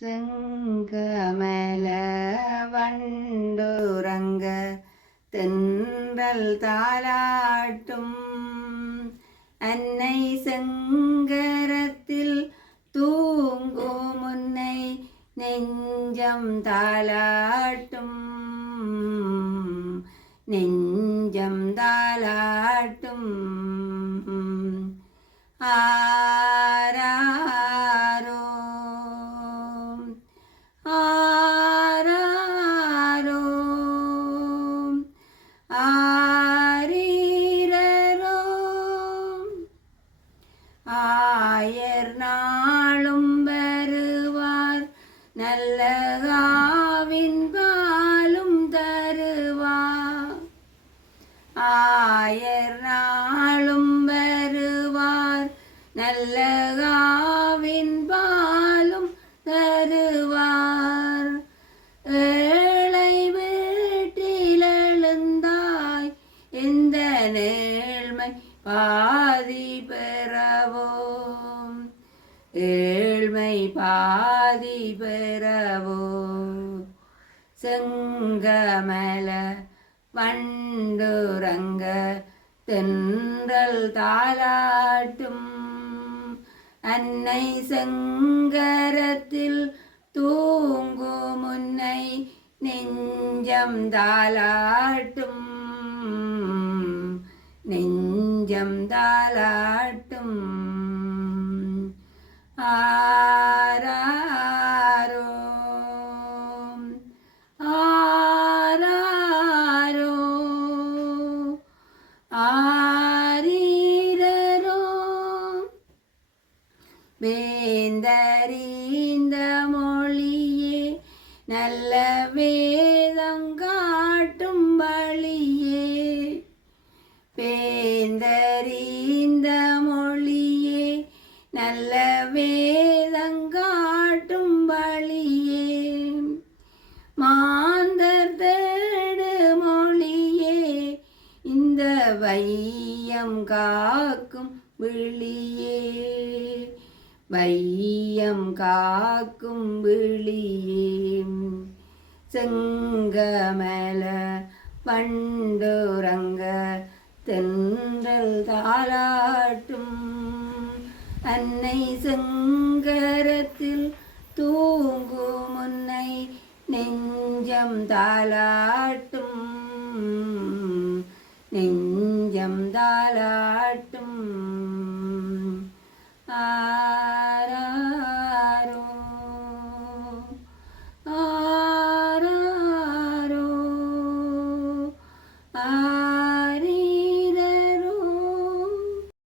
செங்கமல வண்டுரங்க தென்றல் தாளாட்டும். அன்னை செங்கரத்தில் தூங்கும் முன்னை நெஞ்சம் தாளாட்டும். நெஞ்சம் தாளாட்டும். ஆ நல்ல பாலும் தருவா. ஆயர் நாளும் வருவார். நல்ல பாலும் தருவார். ஏழை வீட்டில் எழுந்தாய் இந்த நேழ்மை பாதி பெறவோம். ஏழ்மை பா ஆதி பெறவோ செங்கமல வண்டுரங்க தென்றல் தாளாட்டும். அன்னை செங்கரத்தில் தூங்கு முன்னை நெஞ்சம் தாளாட்டும். நெஞ்சம் தாளாட்டும். ஆ வேந்தறிந்த மொழியே நல்ல வேதம் காட்டும் வழியே. வேந்தறிந்த மொழியே நல்ல வேதம் காட்டும் வழியே. மாந்தர் தேடு மொழியே இந்த வையம் காக்கும் விழியே. வையம் காக்கும் விழியே செங்கமல பண்டுரங்க தென்றல் தாளாட்டும். அன்னை செங்கரத்தில் தூங்கு முன்னை நெஞ்சம் தாளாட்டும். நெஞ்சம் தாளாட்டும்